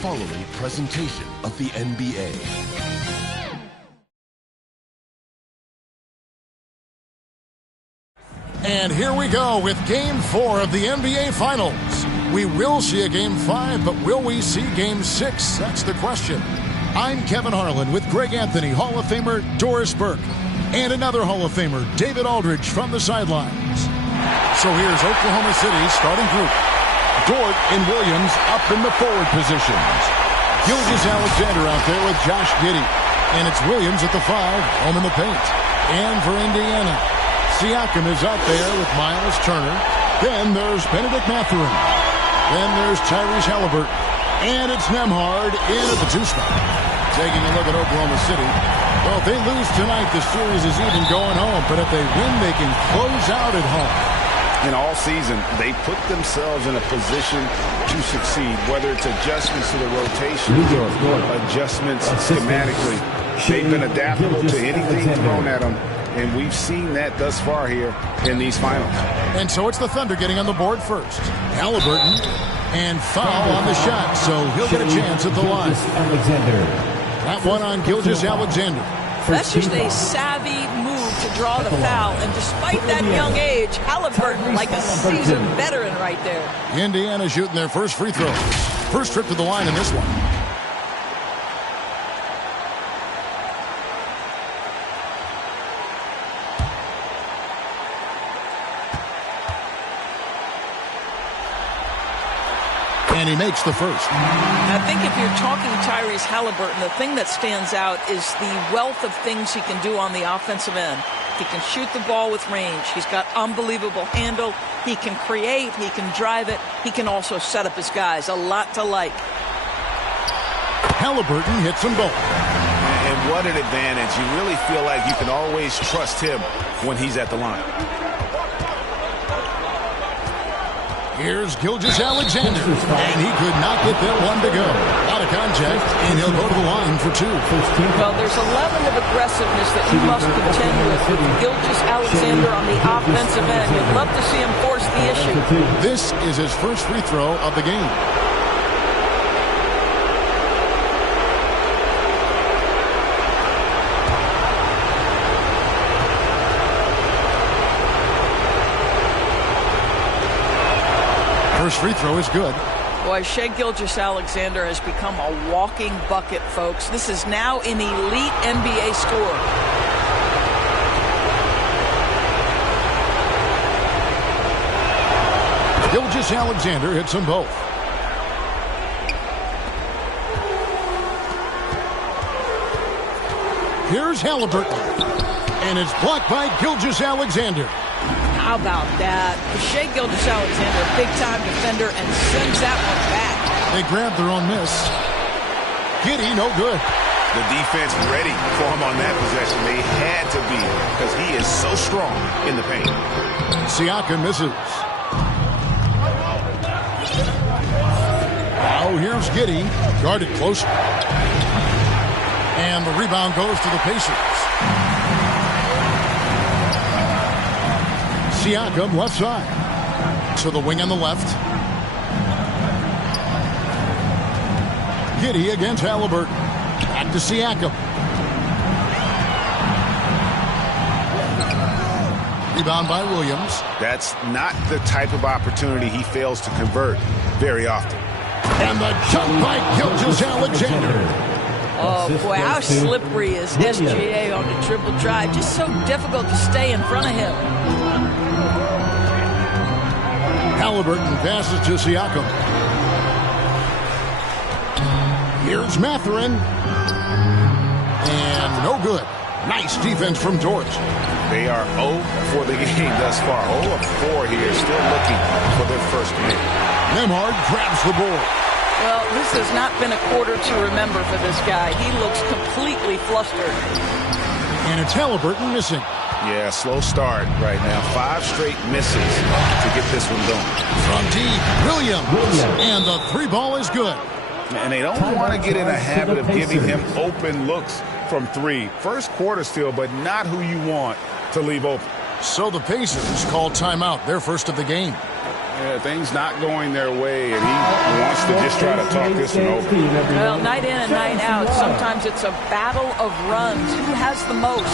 following presentation of the NBA. And here we go with Game 4 of the NBA Finals. We will see a Game 5, but will we see Game 6? That's the question. I'm Kevin Harlan with Greg Anthony, Hall of Famer Doris Burke, and another Hall of Famer, David Aldridge, from the sidelines. So here's Oklahoma City's starting group. Dort and Williams up in the forward positions. Gilgeous-Alexander out there with Josh Giddey. And it's Williams at the 5, home in the paint. And for Indiana, Siakam is out there with Miles Turner. Then there's Benedict Mathurin. Then there's Tyrese Halliburton. And it's Nembhard in at the 2 spot. Taking a look at Oklahoma City. Well, if they lose tonight, the series is even going home. But if they win, they can close out at home. In all season, they put themselves in a position to succeed, whether it's adjustments to the rotation or adjustments schematically. They've been adaptable to anything thrown at them, and we've seen that thus far here in these finals. And so it's the Thunder getting on the board first. Halliburton, and foul on the shot, so he'll get a chance at the line. That one on Gilgeous-Alexander. That's just a savvy move to draw the foul, and despite that young age, Halliburton like a seasoned veteran right there. Indiana shooting their first free throw. First trip to the line in this one. And he makes the first. I think if you're talking Tyrese Halliburton, the thing that stands out is the wealth of things he can do on the offensive end. He can shoot the ball with range. He's got unbelievable handle. He can create. He can drive it. He can also set up his guys. A lot to like. Halliburton hits them both. And what an advantage. You really feel like you can always trust him when he's at the line. Here's Gilgeous-Alexander, and he could not get that one to go. Out of contact, and he'll go to the line for 2. Well, there's a level of aggressiveness that you must contend with Gilgeous-Alexander on the offensive end. You'd love to see him force the issue. This is his first free throw of the game. First free throw is good. Boy, Shai Gilgeous-Alexander has become a walking bucket, folks. This is now an elite NBA scorer. Gilgeous-Alexander hits them both. Here's Halliburton. And it's blocked by Gilgeous-Alexander. How about that? Shai Gilgeous-Alexander, big-time defender, and sends that one back. They grabbed their own miss. Giddey, no good. The defense ready for him on that possession. They had to be, because he is so strong in the paint. Siakam misses. Now here's Giddey, guarded closer. And the rebound goes to the Pacers. Siakam left side. To the wing on the left. Giddey against Halliburton. Back to Siakam. Rebound by Williams. That's not the type of opportunity he fails to convert very often. And the jump by Gilgeous-Alexander. Oh, boy, how slippery is SGA on the triple drive. Just so difficult to stay in front of him. Halliburton passes to Siakam. Here's Mathurin. And no good. Nice defense from Dort. They are 0 for the game thus far. 0 of 4 here, still looking for their first win. Nembhard grabs the board. Well, this has not been a quarter to remember for this guy. He looks completely flustered. And it's Halliburton missing. Yeah, slow start right now. 5 straight misses to get this one going. From deep, Williams. And the 3 ball is good. And they don't want to get in a habit of giving him open looks from 3. First quarter still, but not who you want to leave open. So the Pacers call timeout, their first of the game. Things not going their way, and he wants to just try to talk this one over. Well, night in and night out, sometimes it's a battle of runs. Who has the most?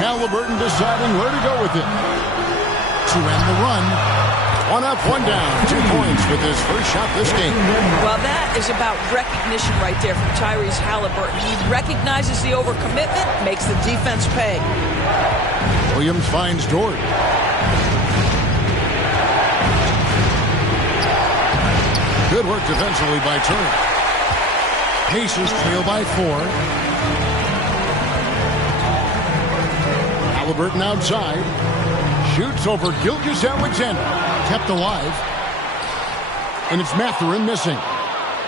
Halliburton deciding where to go with it. To end the run. One up, one down. 2 points with his first shot this game. Well, that is about recognition right there from Tyrese Halliburton. He recognizes the overcommitment, makes the defense pay. Williams finds Dort. Good work defensively by Turner. Pacers trail by 4. Halliburton outside. Shoots over Gilgeous-Alexander. Kept alive. And it's Mathurin missing.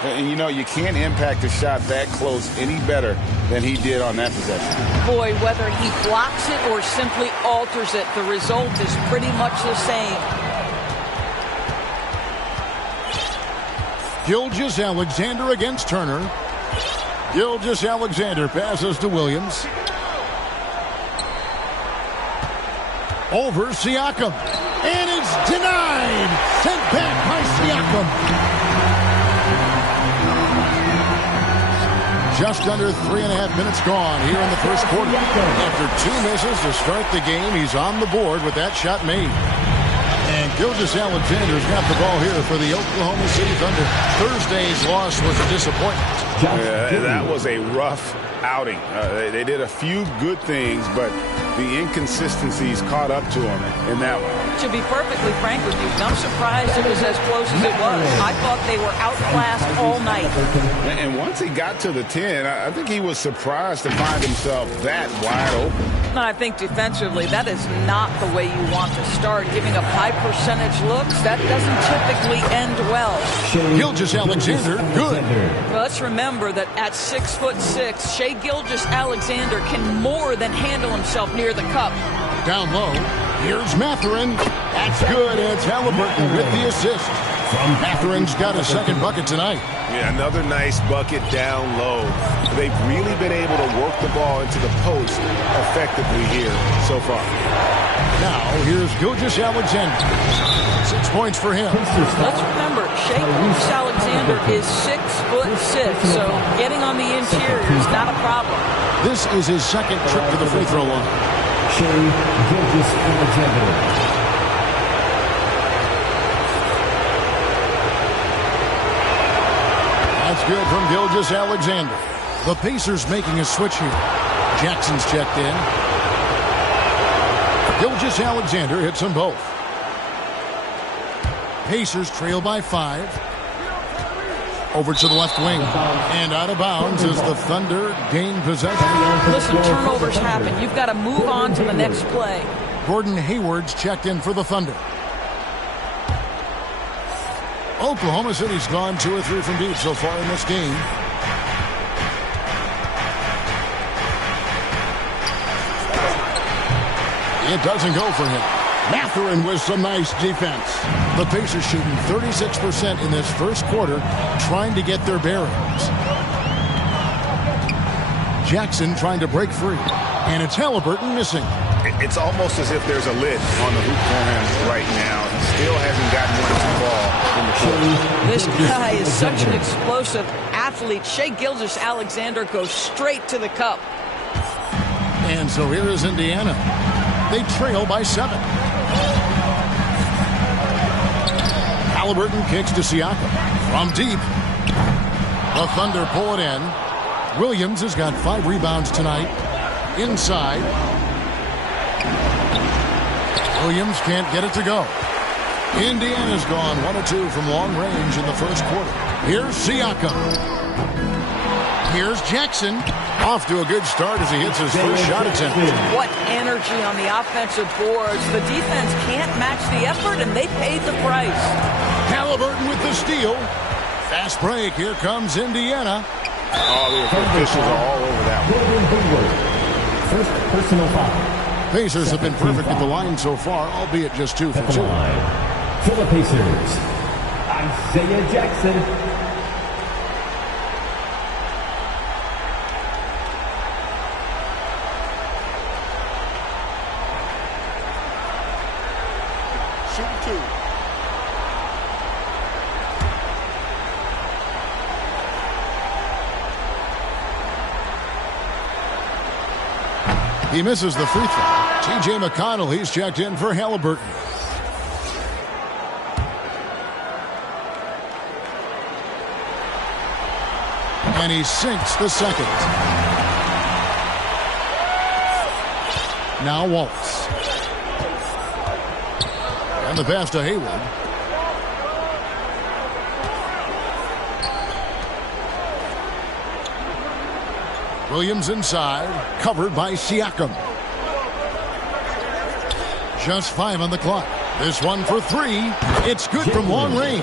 And, you can't impact a shot that close any better than he did on that possession. Boy, whether he blocks it or simply alters it, the result is pretty much the same. Gilgeous-Alexander against Turner. Gilgeous-Alexander passes to Williams. Over Siakam. And it's denied. Sent back by Siakam. Just under 3.5 minutes gone here in the first quarter. After 2 misses to start the game, he's on the board with that shot made. And Gilgeous-Alexander's got the ball here for the Oklahoma City Thunder. Thursday's loss was a disappointment. That was a rough outing. They did a few good things, but the inconsistencies caught up to them in that one. To be perfectly frank with you, I'm surprised it was as close as it was. I thought they were outclassed all night. And once he got to the 10, I think he was surprised to find himself that wide open. I think defensively, that is not the way you want to start. Giving up high percentage looks, that doesn't typically end well. Gilgeous-Alexander, good. Well, let's remember that at 6'6", Shai Gilgeous-Alexander can more than handle himself near the cup. Down low, here's Mathurin. That's good. It's Halliburton with the assist. Mathurin's got his second bucket tonight. Yeah, another nice bucket down low. They've really been able to work the ball into the post effectively here so far. Now, here's Gilgeous-Alexander. 6 points for him. Let's remember, Shai Gilgeous-Alexander is 6'6", so getting on the interior is not a problem. This is his second trip to the free throw line. Shai Gilgeous-Alexander. That's good from Gilgeous-Alexander. The Pacers making a switch here. Jackson's checked in. Gilgeous-Alexander hits them both. Pacers trail by 5. Over to the left wing. And out of bounds as the Thunder gain possession. Listen, turnovers happen. You've got to move on to the next play. Gordon Hayward's checked in for the Thunder. Oklahoma City's gone 2 or 3 from deep so far in this game. It doesn't go for him. Mathurin with some nice defense. The Pacers shooting 36% in this first quarter, trying to get their bearings. Jackson trying to break free. And it's Halliburton missing. It's almost as if there's a lid on the hoop for him right now. He still hasn't gotten much ball in the court. This guy is such an explosive athlete. Shai Gilgeous-Alexander goes straight to the cup. And so here is Indiana. They trail by 7. Halliburton kicks to Siakam. From deep. The Thunder pull it in. Williams has got 5 rebounds tonight. Inside. Williams can't get it to go. Indiana's gone 1 or 2 from long range in the first quarter. Here's Siakam. Here's Jackson. Off to a good start as he hits his first shot attempt. What energy on the offensive boards. The defense can't match the effort, and they paid the price. Halliburton with the steal. Fast break. Here comes Indiana. Oh, the officials are all over that one. First personal foul. Pacers have been perfect at the line so far, albeit just 2 for 2. For the Pacers, Isaiah Jackson. He misses the free throw. T.J. McConnell, he's checked in for Halliburton. And he sinks the second. Now Wallace. And the pass to Hayward. Williams inside, covered by Siakam. Just 5 on the clock. This one for 3. It's good from long range.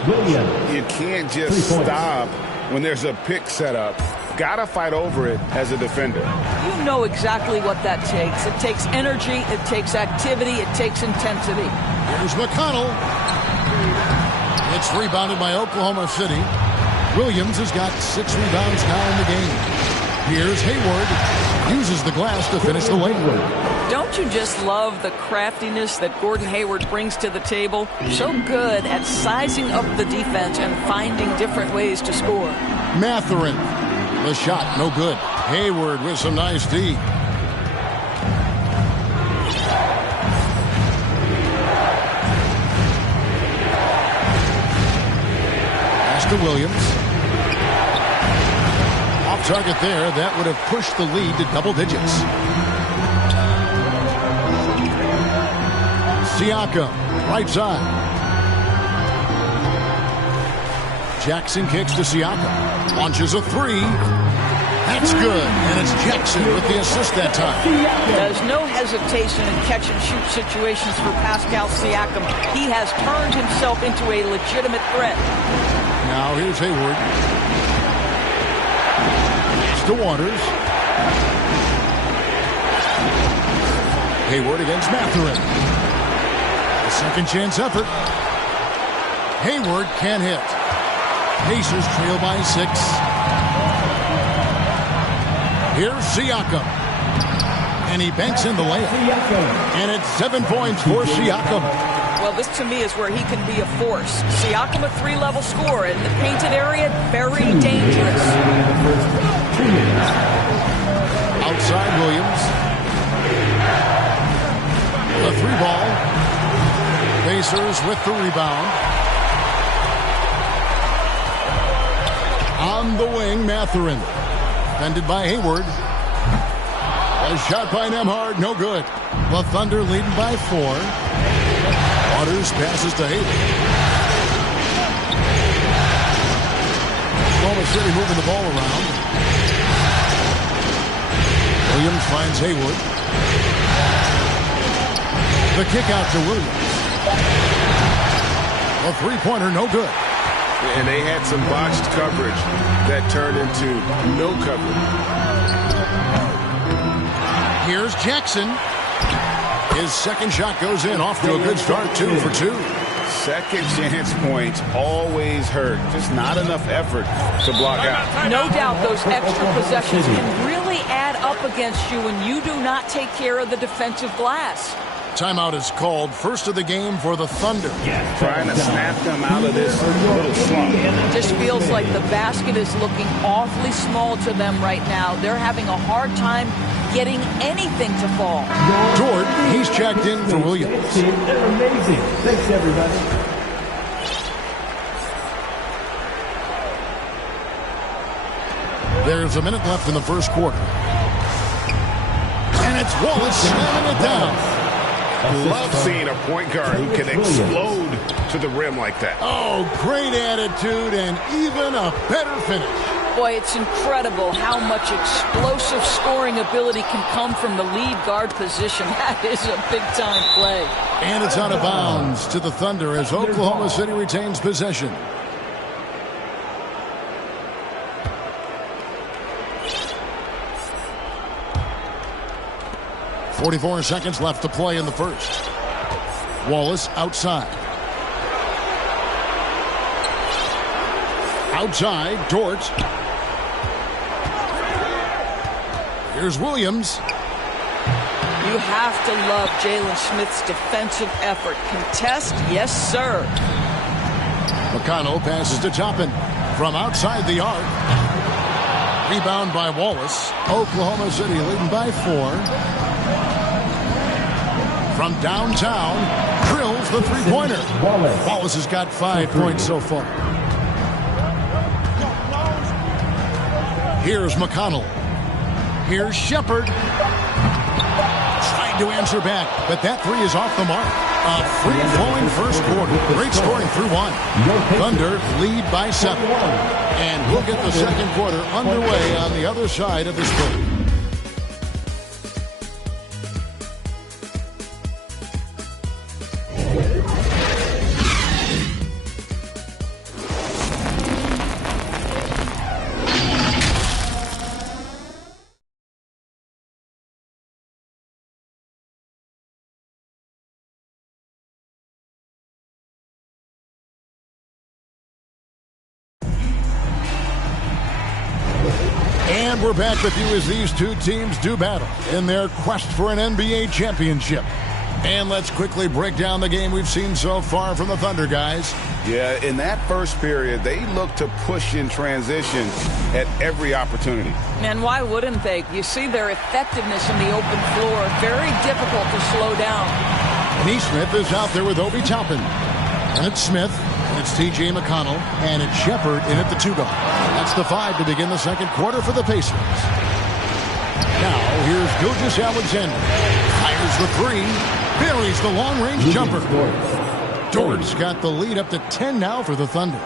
You can't just stop when there's a pick set up. Gotta fight over it as a defender. You know exactly what that takes. It takes energy, it takes activity, it takes intensity. Here's McConnell. It's rebounded by Oklahoma City. Williams has got 6 rebounds now in the game. Here's Hayward. Uses the glass to finish the layup. Don't you just love the craftiness that Gordon Hayward brings to the table? So good at sizing up the defense and finding different ways to score. Mathurin. The shot, no good. Hayward with some nice D. Pass to Williams. Off target there. That would have pushed the lead to double digits. Siakam, right side. Jackson kicks to Siakam. Launches a 3. That's good. And it's Jackson with the assist that time. There's no hesitation in catch-and-shoot situations for Pascal Siakam. He has turned himself into a legitimate threat. Now here's Hayward. It's to Waters. Hayward against Mathurin. A second chance effort. Hayward can't hit. Pacers trail by 6. Here's Siakam. And he banks in the layup. And it's 7 points for Siakam. Well, this to me is where he can be a force. Siakam, a 3-level scorer in the painted area, very dangerous. Outside Williams. The 3-ball. Pacers with the rebound. On the wing, Mathurin. Defended by Hayward. A shot by Nembhard, no good. The Thunder leading by 4. Waters passes to Hayward. Oklahoma City moving the ball around. Williams finds Hayward. The kick out to Williams. A 3-pointer, no good. And they had some botched coverage that turned into no coverage. Here's Jackson. His second shot goes in, off to a good start, 2 for 2. Second chance points always hurt. Just not enough effort to block out. No doubt those extra possessions can really add up against you when you do not take care of the defensive glass. Timeout is called. First of the game for the Thunder. Trying to snap them out of this little slump. It just feels like the basket is looking awfully small to them right now. They're having a hard time getting anything to fall. Dort, he's checked in for Williams. They're amazing. Thanks, everybody. There's a minute left in the first quarter. And it's Wallace slamming it down. Love seeing a point guard who can explode to the rim like that. Oh, great attitude and even a better finish. Boy, it's incredible how much explosive scoring ability can come from the lead guard position. That is a big-time play. And it's out of bounds to the Thunder as Oklahoma City retains possession. .44 seconds left to play in the first. Wallace outside. Outside, Dort. Here's Williams. You have to love Jalen Smith's defensive effort. Contest, yes, sir. McConnell passes to Toppin from outside the arc. Rebound by Wallace. Oklahoma City leading by 4. From downtown, drills the three-pointer. Wallace has got 5 points so far. Here's McConnell. Here's Shepard. Trying to answer back, but that three is off the mark. A free-flowing first quarter. Great scoring through one. Thunder lead by 7. And we'll get the second quarter underway on the other side of this break. And we're back with you as these two teams do battle in their quest for an NBA championship. And let's quickly break down the game we've seen so far from the Thunder, guys. Yeah, in that first period, they looked to push in transition at every opportunity. And why wouldn't they? You see their effectiveness in the open floor. Very difficult to slow down. Neesmith is out there with Obi Toppin. And it's Smith. And it's T.J. McConnell. And it's Shepard in at the 2-guard. That's the 5 to begin the second quarter for the Pacers. Now, here's Gilgeous-Alexander. Fires the 3. Buries the long-range jumper. Dort's got the lead up to 10 now for the Thunder.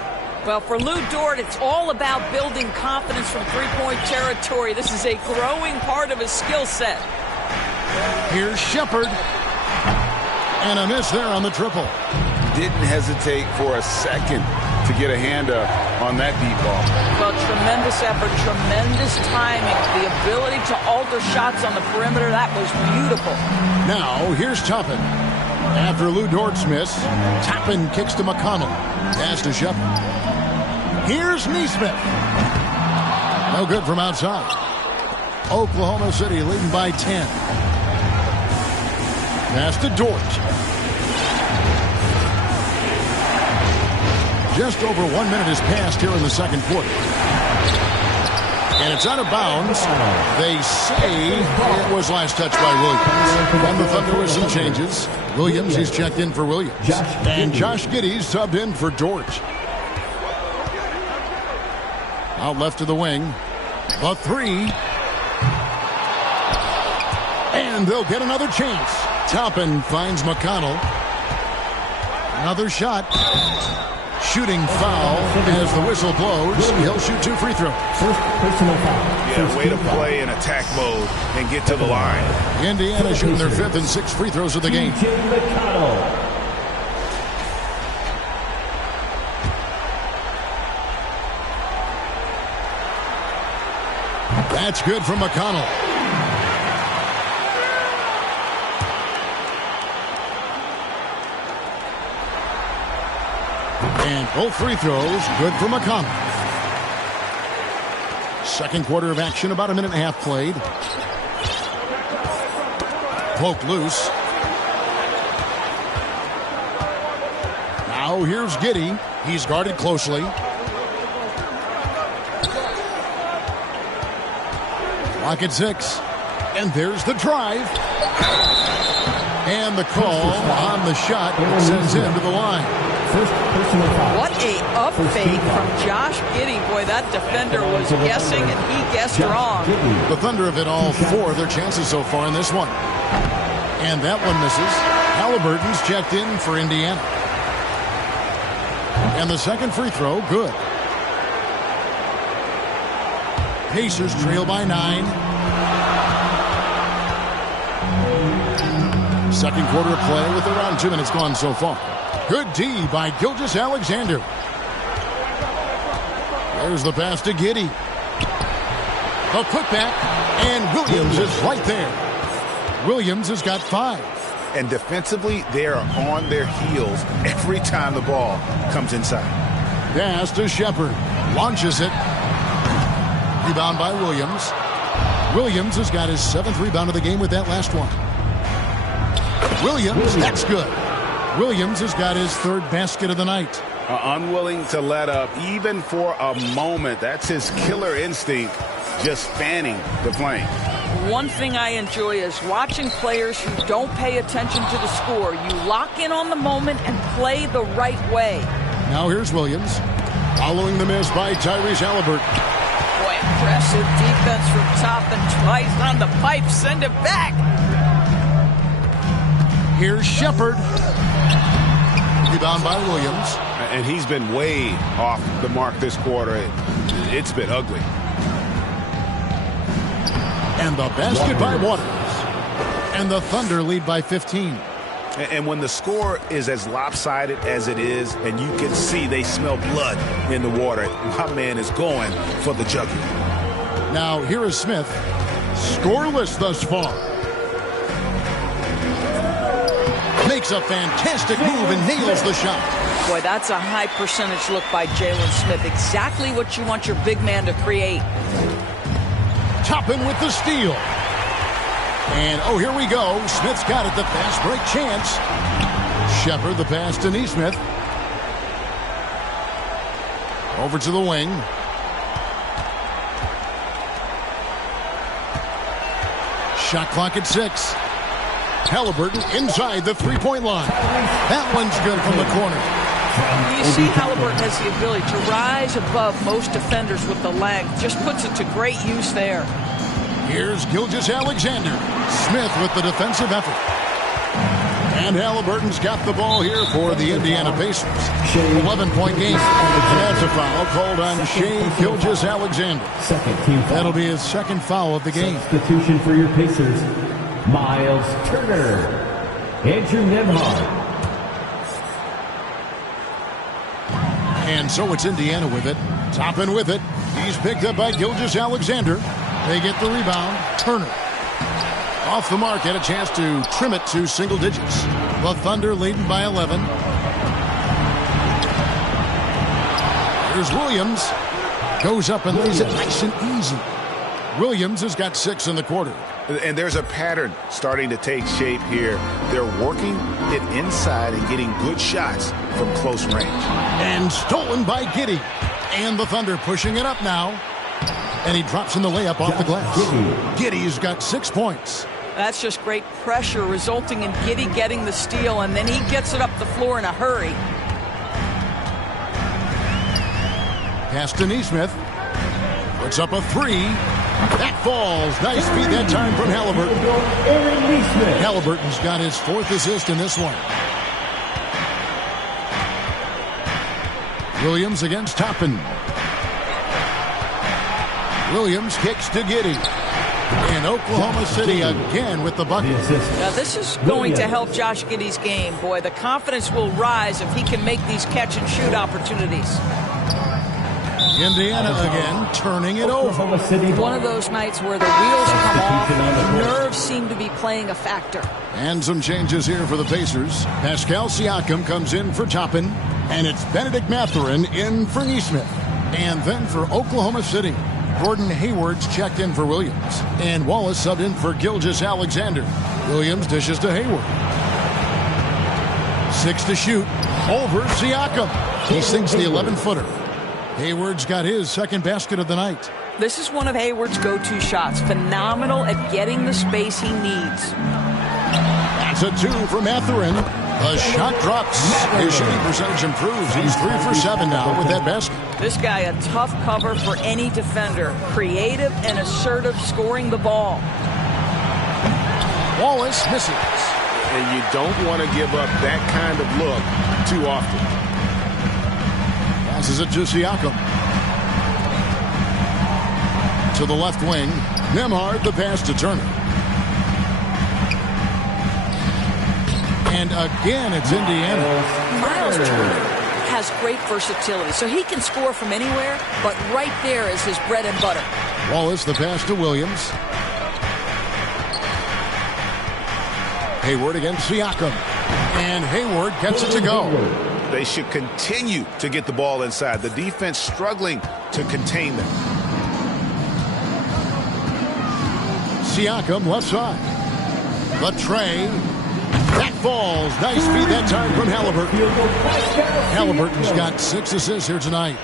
Well, for Lou Dort, it's all about building confidence from three-point territory. This is a growing part of his skill set. Here's Shepard. And a miss there on the triple. Didn't hesitate for a second to get a hand up on that deep ball. Well, tremendous effort, tremendous timing. The ability to alter shots on the perimeter, that was beautiful. Now, here's Toppin. After Lou Dort's miss, Toppin kicks to McConnell. Pass to Shepard. Here's Neesmith. No good from outside. Oklahoma City leading by 10. Pass to Dort. Just over 1 minute has passed here in the second quarter. And it's out of bounds. They say it was last touched by Williams. And the Thunder with some changes. Williams, he's checked in for Williams. And Josh Giddey's subbed in for Dort. Out left to the wing. The 3. And they'll get another chance. Toppin finds McConnell. Another shot. Shooting foul as the whistle blows. He'll shoot 2 free throws. First personal foul. Yeah, way to play in attack mode and get to the line. Indiana shooting their 5th and 6th free throws of the game. T.J. McConnell. That's good from McConnell. And both free throws good for McConnell. Second quarter of action, about a minute and a half played. Poke loose. Now here's Giddey. He's guarded closely. Clock at 6. And there's the drive. And the call on the shot sends him to the line. First personal foul. What a up fake from Josh Giddey. Boy, that defender was guessing, and he guessed wrong. The Thunder have hit all 4 of their chances so far in this one. And that one misses. Halliburton's checked in for Indiana. And the second free throw, good. Pacers trail by 9. Second quarter of play with around 2 minutes gone so far. Good D by Gilgeous-Alexander. There's the pass to Giddey. The putback, and Williams is right there. Williams has got 5. And defensively, they are on their heels every time the ball comes inside. Pass to Shepard. Launches it. Rebound by Williams. Williams has got his 7th rebound of the game with that last one. Williams, that's good. Williams has got his 3rd basket of the night. Unwilling to let up even for a moment. That's his killer instinct, just fanning the flame. One thing I enjoy is watching players who don't pay attention to the score. You lock in on the moment and play the right way. Now here's Williams. Following the miss by Tyrese Halliburton. Boy, impressive defense from Toppin. Twice on the pipe. Send it back. Here's Shepard. Rebound by Williams. And he's been way off the mark this quarter. It's been ugly. And the basket by Waters. And the Thunder lead by 15. And when the score is as lopsided as it is, and you can see they smell blood in the water, my man is going for the jugular. Now here is Smith. Scoreless thus far. Makes a fantastic move and nails the shot. Boy, that's a high percentage look by Jalen Smith. Exactly what you want your big man to create. Toppin with the steal. And, oh, here we go. Smith's got it, the fast break chance. Shepard, the pass to Nesmith. Over to the wing. Shot clock at 6. Halliburton inside the three-point line. That one's good from the corner. You see Halliburton has the ability to rise above most defenders with the length. Just puts it to great use there. Here's Gilgeous-Alexander. Smith with the defensive effort. And Halliburton's got the ball here for the Indiana Pacers. 11-point game. And that's a foul called on Shai Gilgeous-Alexander. That'll be his second foul of the game. Substitution for your Pacers, Miles Turner. Andrew Nembhard. And so it's Indiana with it. Toppin with it. He's picked up by Gilgeous-Alexander. They get the rebound. Turner. Off the mark, had a chance to trim it to single digits. The Thunder leading by 11. Here's Williams. Goes up and lays it nice and easy. Williams has got 6 in the quarter. And there's a pattern starting to take shape here. They're working it inside and getting good shots from close range. And stolen by Giddey. And the Thunder pushing it up now. And he drops in the layup off the glass. Giddey's got 6 points. That's just great pressure resulting in Giddey getting the steal, and then he gets it up the floor in a hurry. Pass to Nesmith. Puts up a 3. That falls. Nice feed that time from Halliburton. Halliburton's got his 4th assist in this one. Williams against Toppin. Williams kicks to Giddey. And Oklahoma City again with the bucket. Now this is going to help Josh Giddey's game. Boy, the confidence will rise if he can make these catch-and-shoot opportunities. Indiana again turning it over. One of those nights where the wheels come off, nerves seem to be playing a factor. And some changes here for the Pacers. Pascal Siakam comes in for Toppin, and it's Benedict Mathurin in for Nesmith. And then for Oklahoma City, Gordon Hayward's checked in for Williams, and Wallace subbed in for Gilgeous-Alexander. Williams dishes to Hayward. 6 to shoot. Over Siakam. He sinks the 11-footer. Hayward's got his second basket of the night. This is one of Hayward's go-to shots. Phenomenal at getting the space he needs. That's a 2 for Mathurin. The shot drops. His shooting percentage improves. He's 3 for 7 now with that basket. This guy a tough cover for any defender. Creative and assertive scoring the ball. Wallace misses. And you don't want to give up that kind of look too often. Passes it to Siakam. To the left wing. Nembhard the pass to Turner. And again, it's Indiana. Miles Turner has great versatility, so he can score from anywhere, but right there is his bread and butter. Wallace the pass to Williams. Hayward against Siakam. And Hayward gets it to go. They should continue to get the ball inside. The defense struggling to contain them. Siakam left side. The tray. That falls. Nice feed that time from Halliburton. Halliburton's got 6 assists here tonight.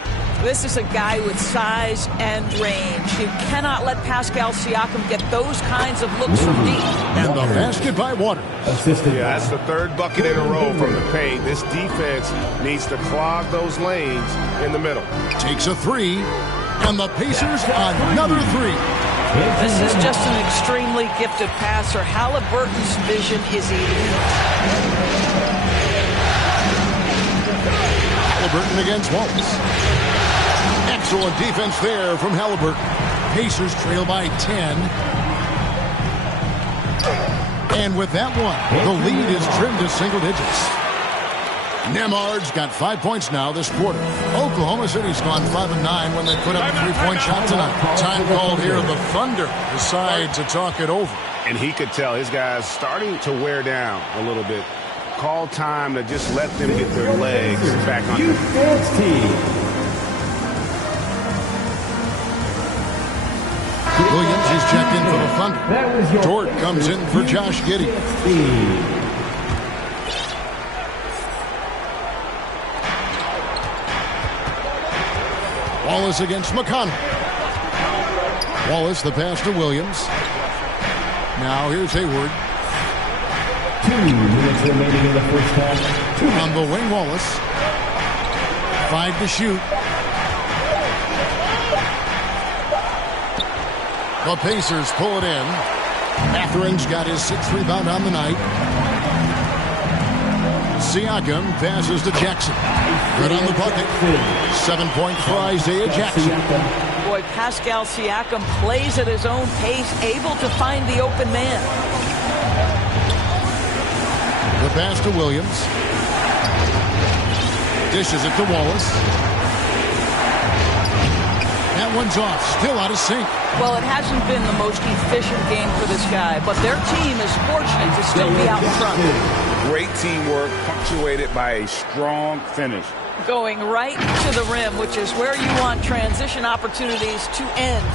This is a guy with size and range. You cannot let Pascal Siakam get those kinds of looks from deep. And the basket by Waters. Yeah, that's the third bucket in a row from the paint. This defense needs to clog those lanes in the middle. Takes a three, and the Pacers another three. This is just an extremely gifted passer. Halliburton's vision is elite. Halliburton against Wallace. Excellent defense there from Halliburton. Pacers trail by 10. And with that one, the lead is trimmed to single digits. Nembhard's got 5 points now this quarter. Oklahoma City's gone 5-9 when they put up a three-point shot tonight. Time called here. The Thunder decide to talk it over. And he could tell his guys starting to wear down a little bit. Call time to just let them get their legs back on track. Williams is checked in for the Thunder. Dort comes in for Josh Giddey. Wallace against McConnell. Wallace, the pass to Williams. Now here's Hayward. 2 minutes remaining in the first half. On the wing, Wallace. 5 to shoot. The Pacers pull it in. Mathering's got his 6th rebound on the night. Siakam passes to Jackson. Good on the bucket. 7 points for Isaiah Jackson. Boy, Pascal Siakam plays at his own pace, able to find the open man. The pass to Williams. Dishes it to Wallace. That one's off. Still out of sync. Well, it hasn't been the most efficient game for this guy, but their team is fortunate to still be out in front. Great teamwork punctuated by a strong finish. Going right to the rim, which is where you want transition opportunities to end.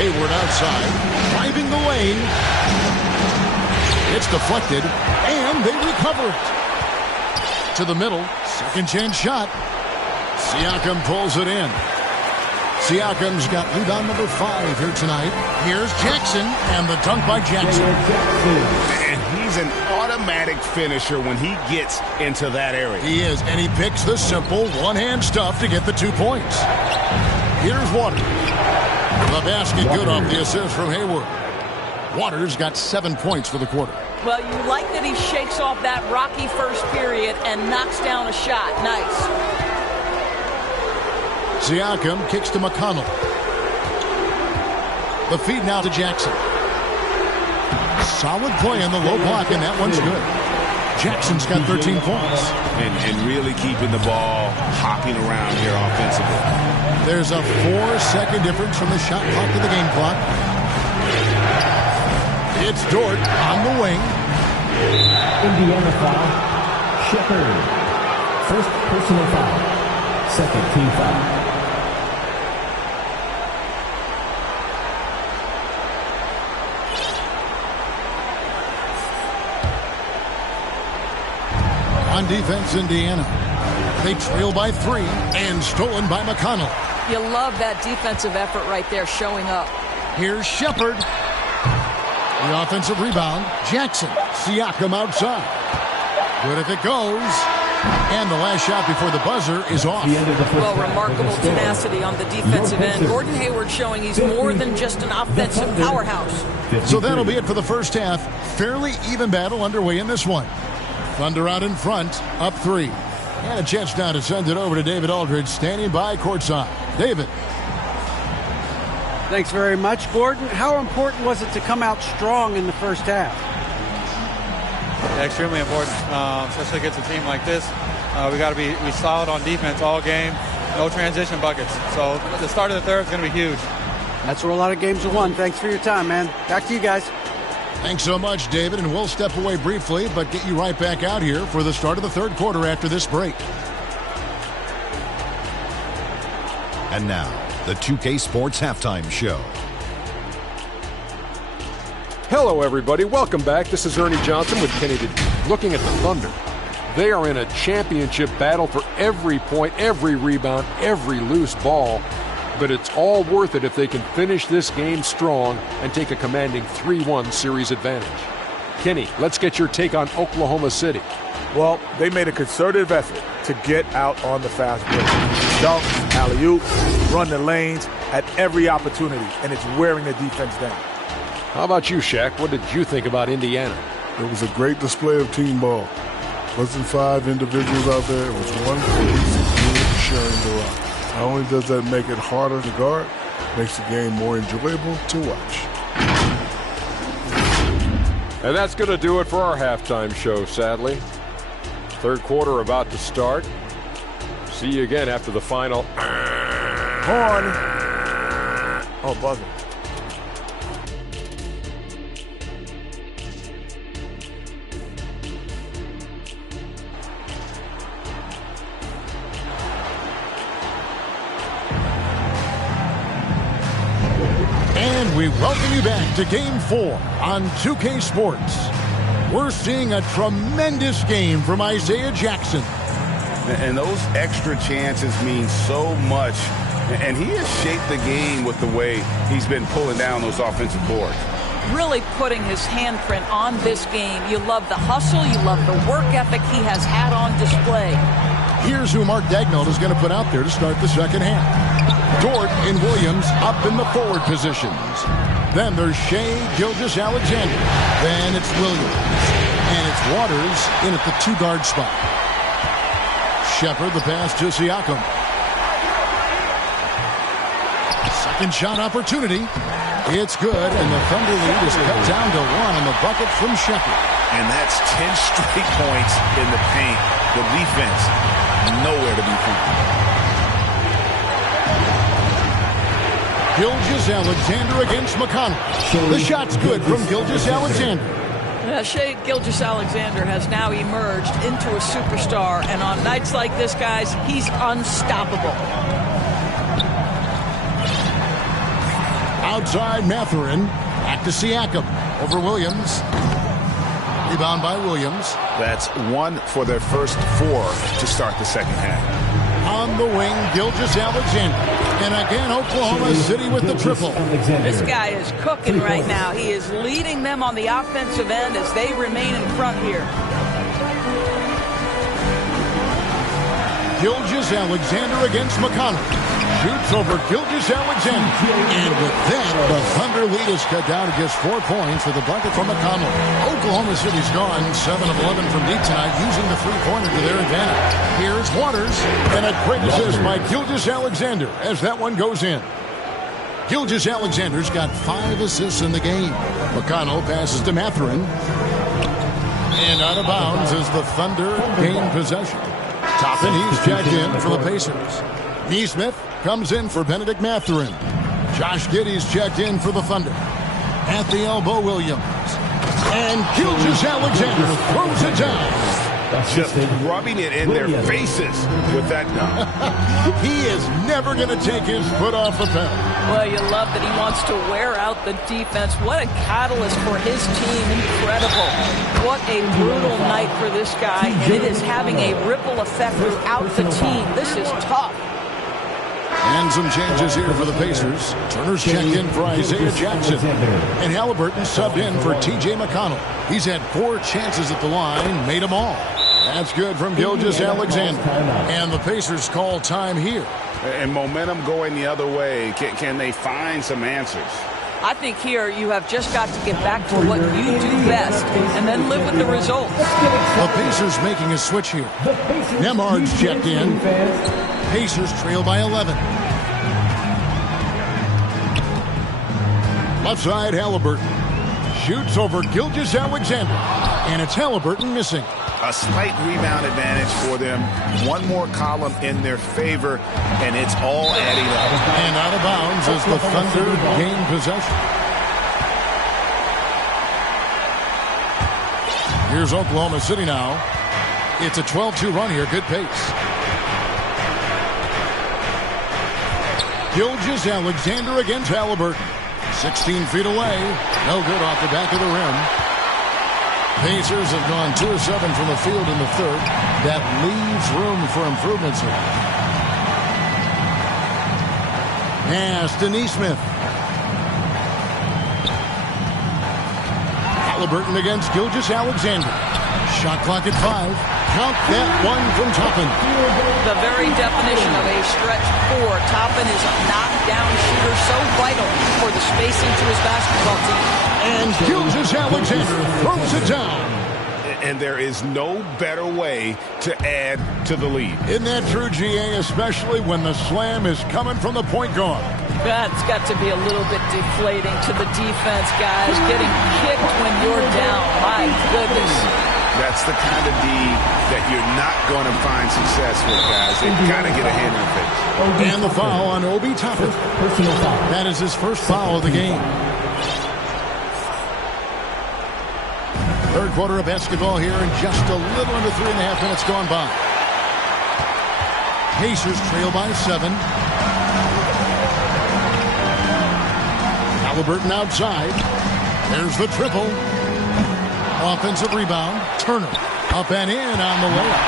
Hayward outside, driving the lane. It's deflected, and they recover it. To the middle, second chance shot. Siakam pulls it in. Siakam's got rebound number 5 here tonight. Here's Jackson, and the dunk by Jackson. And he's an automatic finisher when he gets into that area. He is, and he picks the simple one-hand stuff to get the 2 points. Here's Waters. The basket good off the assist from Hayward. Waters got 7 points for the quarter. Well, you like that he shakes off that rocky first period and knocks down a shot. Nice. Siakam kicks to McConnell. The feed now to Jackson. Solid play in the low block, and that one's good. Jackson's got 13 points. And really keeping the ball hopping around here offensively. There's a 4-second difference from the shot clock to the game clock. It's Dort on the wing. Indiana foul. Shepherd. First personal foul. Second team foul. On defense, Indiana. They trail by 3 and stolen by McConnell. You love that defensive effort right there showing up. Here's Shepherd. The offensive rebound. Jackson. Siakam outside. Good if it goes. And the last shot before the buzzer is off. Well, remarkable tenacity on the defensive end. Gordon Hayward showing he's more than just an offensive powerhouse. So that'll be it for the first half. Fairly even battle underway in this one. Thunder out in front, up 3. And a chance now to send it over to David Aldridge, standing by courtside. David. Thanks very much, Gordon. How important was it to come out strong in the first half? Yeah, extremely important, especially against a team like this. We got to be solid on defense all game. No transition buckets. So the start of the third is going to be huge. That's where a lot of games are won. Thanks for your time, man. Back to you guys. Thanks so much, David, and we'll step away briefly, but get you right back out here for the start of the third quarter after this break. And now, the 2K Sports Halftime Show. Hello, everybody. Welcome back. This is Ernie Johnson with Kenny D. Looking at the Thunder. They are in a championship battle for every point, every rebound, every loose ball. But it's all worth it if they can finish this game strong and take a commanding 3-1 series advantage. Kenny, let's get your take on Oklahoma City. Well, they made a concerted effort to get out on the fast break. Dunks, alley-oop, run the lanes at every opportunity, and it's wearing the defense down. How about you, Shaq? What did you think about Indiana? It was a great display of team ball. Wasn't 5 individuals out there. It was one cohesive sharing the rock. Not only does that make it harder to guard, it makes the game more enjoyable to watch. And that's going to do it for our halftime show, sadly. Third quarter about to start. See you again after the final. Horn. Oh, buzzer. And we welcome you back to Game 4 on 2K Sports. We're seeing a tremendous game from Isaiah Jackson. And those extra chances mean so much. And he has shaped the game with the way he's been pulling down those offensive boards. Really putting his handprint on this game. You love the hustle. You love the work ethic he has had on display. Here's who Mark Daigneault is going to put out there to start the second half. Dort and Williams up in the forward positions. Then there's Shai Gilgeous-Alexander. Then it's Williams. And it's Waters in at the 2-guard spot. Shepherd the pass to Siakam. Second shot opportunity. It's good, and the Thunder lead is cut down to 1 on the bucket from Shepherd. And that's 10 straight points in the paint. The defense, nowhere to be found. Gilgeous-Alexander against McConnell. The shot's good from Gilgeous-Alexander. Shai Gilgeous-Alexander has now emerged into a superstar, and on nights like this, guys, he's unstoppable. Outside Mathurin, back to Siakam, over Williams. Rebound by Williams. That's 1 for their first 4 to start the second half. On the wing, Gilgeous-Alexander. And again, Oklahoma City with the triple. This guy is cooking right now. He is leading them on the offensive end as they remain in front here. Gilgeous-Alexander against McConnell. Shoots over Gilgeous-Alexander. And with that, the Thunder lead is cut down to just 4 points with a bucket from McConnell. Oklahoma City's gone 7 of 11 from deep tonight, using the three-pointer to their advantage. Here's Waters, and a great assist by Gilgeous-Alexander as that one goes in. Gilgeous-Alexander's got 5 assists in the game. McConnell passes to Mathurin. And out of bounds as the Thunder gain possession. Toppin, he's checked in for the Pacers. Neesmith comes in for Benedict Mathurin. Josh Giddey's checked in for the Thunder. At the elbow, Williams. And Gilgeous-Alexander throws it down. Just rubbing it in their faces with that dunk. He is never going to take his foot off the pedal. Well, you love that he wants to wear out the defense. What a catalyst for his team. Incredible. What a brutal night for this guy, and it is having a ripple effect throughout the team. This is tough. And some changes here for the Pacers. Turner's checked in for Isaiah Jackson. And Halliburton subbed in for T.J. McConnell. He's had 4 chances at the line, made them all. That's good from Gilgeous-Alexander. And the Pacers call time here. And momentum going the other way. Can they find some answers? I think here you have just got to get back to what you do best and then live with the results. The Pacers making a switch here. Nembhard's checked in. Pacers trail by 11. Left side, Halliburton. Shoots over Gilgeous-Alexander. And it's Halliburton missing. A slight rebound advantage for them. 1 more column in their favor, and it's all adding up. And out of bounds as the Thunder gain possession. Here's Oklahoma City now. It's a 12-2 run here. Good pace. Gilgeous-Alexander against Halliburton. 16 feet away. No good off the back of the rim. Pacers have gone 2 of 7 from the field in the third. That leaves room for improvements here. Pass to Neesmith. Halliburton against Gilgeous-Alexander. Shot clock at 5. Count that one from Toppin. The very definition of a stretch 4. Toppin is a knockdown shooter, so vital for the spacing to his basketball team. And Gilgeous-Alexander throws it down. And there is no better way to add to the lead. Isn't that true, GA, especially when the slam is coming from the point guard? That's got to be a little bit deflating to the defense, guys. Getting kicked when you're down. My goodness. That's the kind of D that you're not going to find success with, guys. They've got to get a hand in the face. And the foul on Obi Toppin. That is his first foul of the game. Third quarter of basketball here, and just a little under 3.5 minutes gone by. Pacers trail by 7. Halliburton outside. There's the triple. Offensive rebound. Turner up and in on the layup.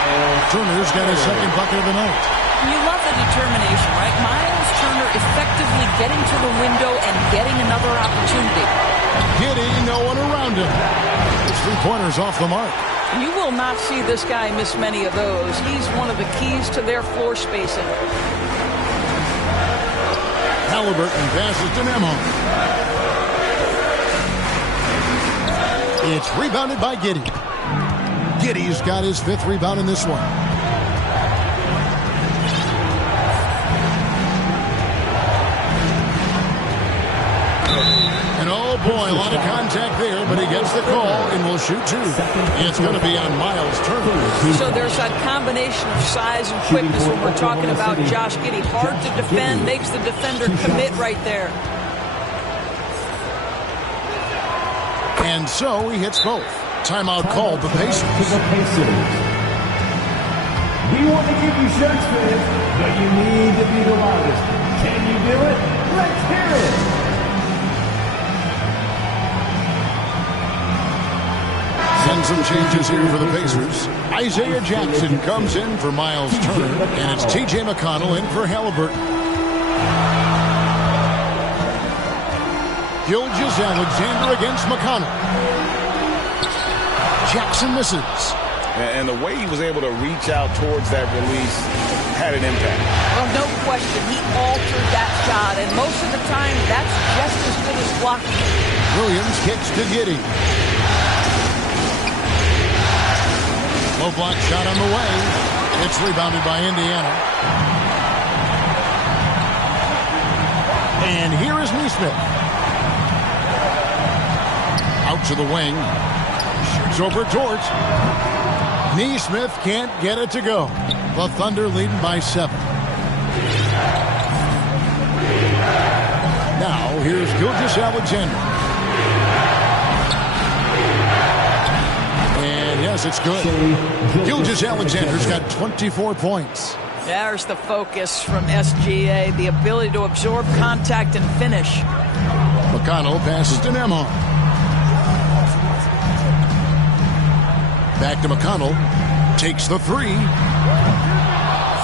Turner's got his second bucket of the night. You love the determination, right? Miles Turner effectively getting to the window and getting another opportunity. Giddey, no one around him. His 3-pointers off the mark. You will not see this guy miss many of those. He's one of the keys to their floor spacing. Halliburton passes to Nembhard. It's rebounded by Giddey. Giddey's got his 5th rebound in this one. And oh boy, a lot of contact there, but he gets the call and will shoot 2. It's going to be on Miles Turner. So there's that combination of size and quickness when we're talking about Josh Giddey. Hard to defend, makes the defender commit right there. And so he hits both. Timeout called the Pacers. We want to give you shots, fans, but you need to be the loudest. Can you do it? Let's hear it! Send some changes here for the Pacers. Isaiah Jackson comes in for Miles Turner, and it's T.J. McConnell in for Halliburton. Gilgeous-Alexander against McConnell. Jackson misses. And the way he was able to reach out towards that release had an impact. Well, no question. He altered that shot, and most of the time, that's just as good as blocking. Williams kicks to Giddey. Low block shot on the way. It's rebounded by Indiana. And here is Neesmith. Out to the wing. Shoots over Dort. Neesmith can't get it to go. The Thunder leading by 7. Now here's Gilgeous-Alexander. And yes, it's good. Gilgeous-Alexander's got 24 points. There's the focus from SGA, the ability to absorb contact and finish. McConnell passes to Nembhard. Back to McConnell. Takes the 3.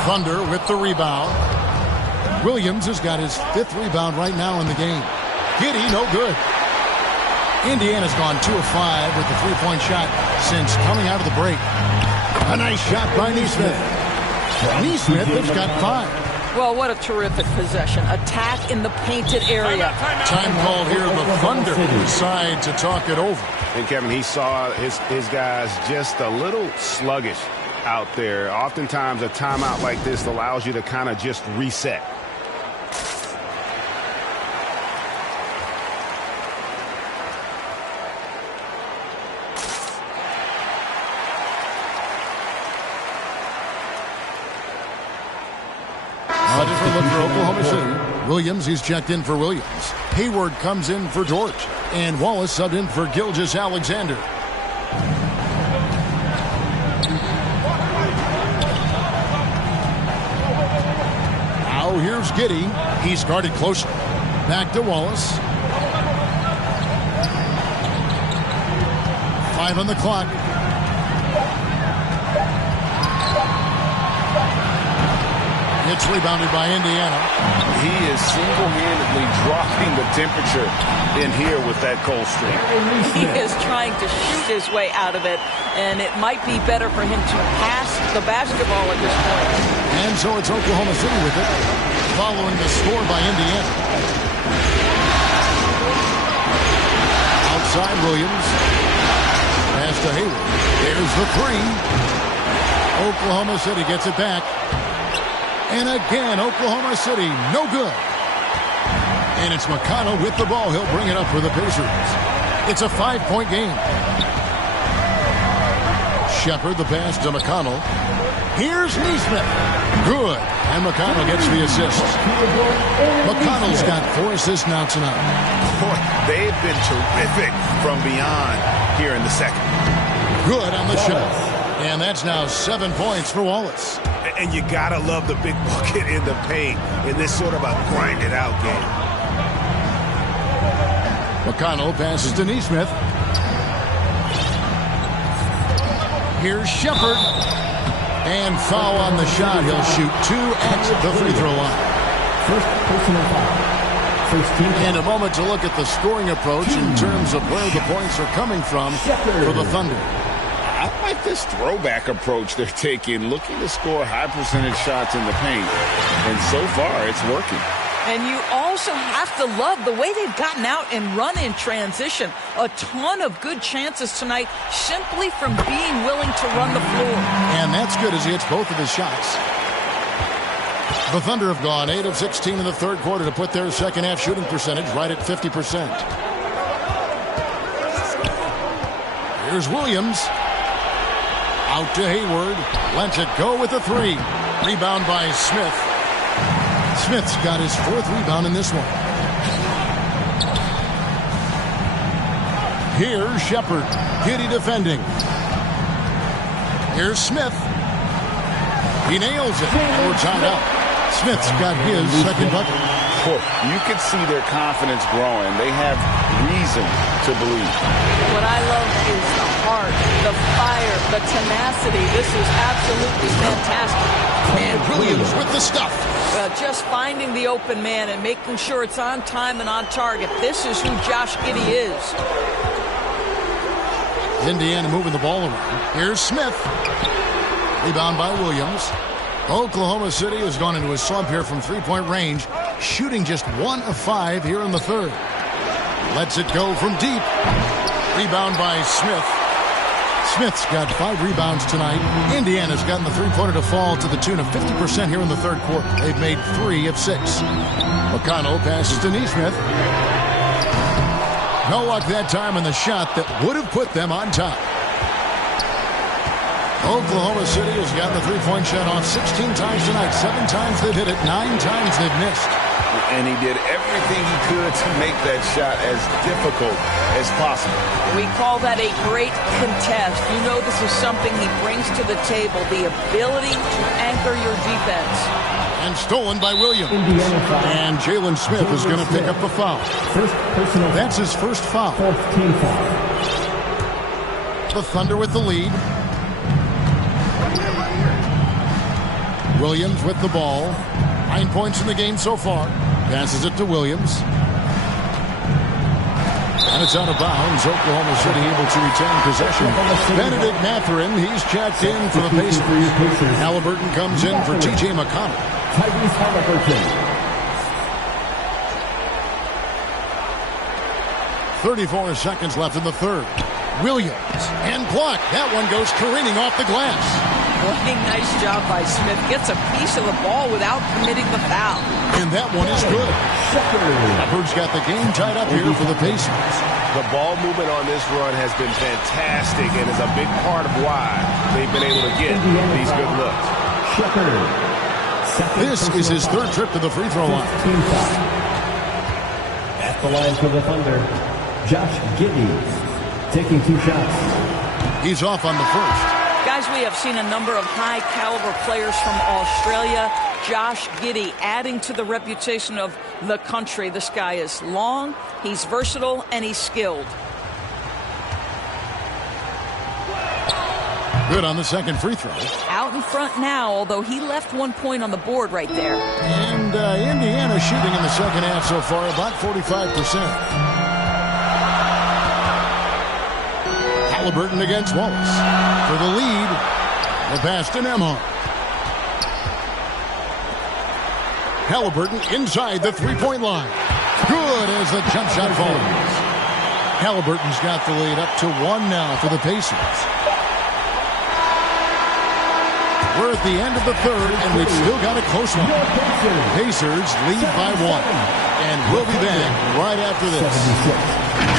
Thunder with the rebound. Williams has got his 5th rebound right now in the game. Giddey, no good. Indiana's gone 2 of 5 with the 3-point shot since coming out of the break. A nice shot by Neesmith. Neesmith has got 5. Well, what a terrific possession. Attack in the painted area. Time called here. The Thunder decide to talk it over. And Kevin, he saw his guys just a little sluggish out there. Oftentimes a timeout like this allows you to kind of just reset. A different look for Oklahoma City. Williams, he's checked in for Williams. Hayward comes in for George. And Wallace subbed in for Gilgeous-Alexander. Now here's Giddey. He's guarded closely. Back to Wallace. 5 on the clock. It's rebounded by Indiana. He is single-handedly dropping the temperature in here with that cold streak. He is trying to shoot his way out of it, and it might be better for him to pass the basketball at this point. And so it's Oklahoma City with it, following the score by Indiana. Outside Williams. Pass to Hayward. There's the three. Oklahoma City gets it back. And again, Oklahoma City, no good. And it's McConnell with the ball. He'll bring it up for the Pacers. It's a 5-point game. Shepard, the pass to McConnell. Here's Nesmith. Good. And McConnell gets the assist. McConnell's got 4 assists now tonight. Boy, they've been terrific from beyond here in the second. Good on the shot. And that's now 7 points for Wallace. And you gotta love the big bucket in the paint in this sort of a grinded out game. McConnell passes to Nesmith. Here's Shepard. And foul on the shot. He'll shoot 2 at the free throw line. First personal foul. First team. And a moment to look at the scoring approach in terms of where the points are coming from for the Thunder. I like this throwback approach they're taking, looking to score high percentage shots in the paint. And so far, it's working. And you also have to love the way they've gotten out and run in transition. A ton of good chances tonight simply from being willing to run the floor. And that's good as he hits both of his shots. The Thunder have gone 8 of 16 in the third quarter to put their second half shooting percentage right at 50%. Here's Williams. Out to Hayward. Lets it go with a 3. Rebound by Smith. Smith's got his 4th rebound in this one. Here's Shepard. Giddey defending. Here's Smith. He nails it. And we're tied up. Smith's got his second bucket. You can see their confidence growing. They have reason to believe. What I love is the heart, the fire, the tenacity. This is absolutely fantastic. And Williams with the stuff. Just finding the open man and making sure it's on time and on target. This is who Josh Giddey is. Indiana moving the ball around. Here's Smith. Rebound by Williams. Oklahoma City has gone into a slump here from three-point range, shooting just 1 of 5 here in the third. Lets it go from deep. Rebound by Smith. Smith's got 5 rebounds tonight. Indiana's gotten the three-pointer to fall to the tune of 50% here in the third quarter. They've made 3 of 6. McConnell passes to Nesmith. No luck that time on the shot that would have put them on top. Oklahoma City has gotten the three-point shot off 16 times tonight. 7 times they've hit it, 9 times they've missed. And he did everything he could to make that shot as difficult as possible. We call that a great contest. You know this is something he brings to the table, the ability to anchor your defense. And stolen by Williams. And Jalen Smith is going to pick up the foul. That's his first foul. Team foul. The Thunder with the lead. Williams with the ball. 9 points in the game so far. Passes it to Williams. And it's out of bounds. Oklahoma City able to retain possession. Benedict Mathurin, he's checked in for the Pacers. Halliburton comes in for T.J. McConnell. Tyrese Halliburton. 34 seconds left in the third. Williams and blocked. That one goes careening off the glass. Playing nice job by Smith. Gets a piece of the ball without committing the foul. And that one is good. Shepard's got the game tied up here for the Pacers. The ball movement on this run has been fantastic and is a big part of why they've been able to get these good looks. This is his third trip to the free throw line. At the line for the Thunder, Josh Giddey taking 2 shots. He's off on the first. Guys, we have seen a number of high-caliber players from Australia. Josh Giddey adding to the reputation of the country. This guy is long, he's versatile, and he's skilled. Good on the second free throw. Out in front now, although he left 1 point on the board right there. And Indiana shooting in the second half so far about 45%. Halliburton against Wallace. For the lead, the pass to Nembhard. Halliburton inside the three-point line. Good as the jump shot falls. Halliburton's got the lead up to 1 now for the Pacers. We're at the end of the third, and we've still got a close one. Pacers lead by 1. And we'll be back right after this.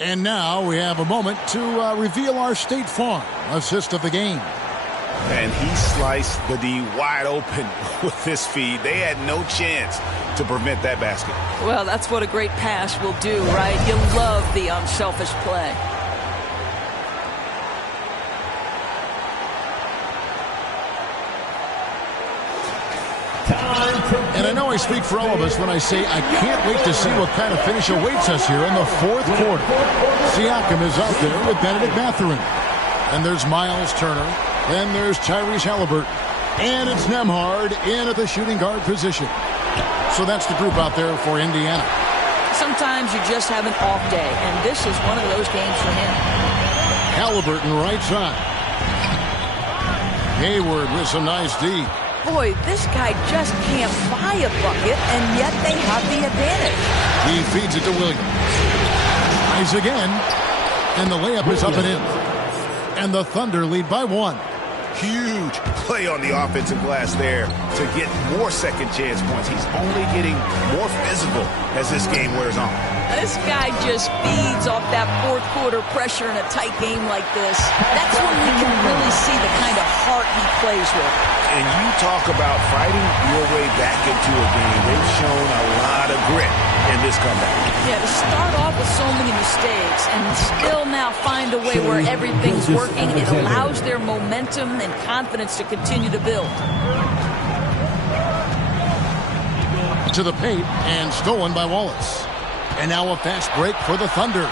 And now we have a moment to reveal our State Farm assist of the game. And he sliced the D wide open with this feed. They had no chance to prevent that basket. Well, that's what a great pass will do, right? You love the unselfish play. And I know I speak for all of us when I say I can't wait to see what kind of finish awaits us here in the fourth quarter. Siakam is out there with Benedict Mathurin. And there's Miles Turner. Then there's Tyrese Halliburton. And it's Nembhard in at the shooting guard position. So that's the group out there for Indiana. Sometimes you just have an off day, and this is one of those games for him. Halliburton right side. Hayward with some nice D. Boy, this guy just can't buy a bucket, and yet they have the advantage. He feeds it to Williams. Tries again, and the layup is up and in. And the Thunder lead by 1. Huge play on the offensive glass there to get more second chance points. He's only getting more physical as this game wears on. This guy just feeds off that fourth quarter pressure in a tight game like this. That's when we can really see the kind of heart he plays with. And you talk about fighting your way back into a game. They've shown a lot of grit in this comeback. Yeah, to start off with so many mistakes and still now find a way where everything's working, it allows their momentum and confidence to continue to build. To the paint and stolen by Wallace. And now a fast break for the Thunder.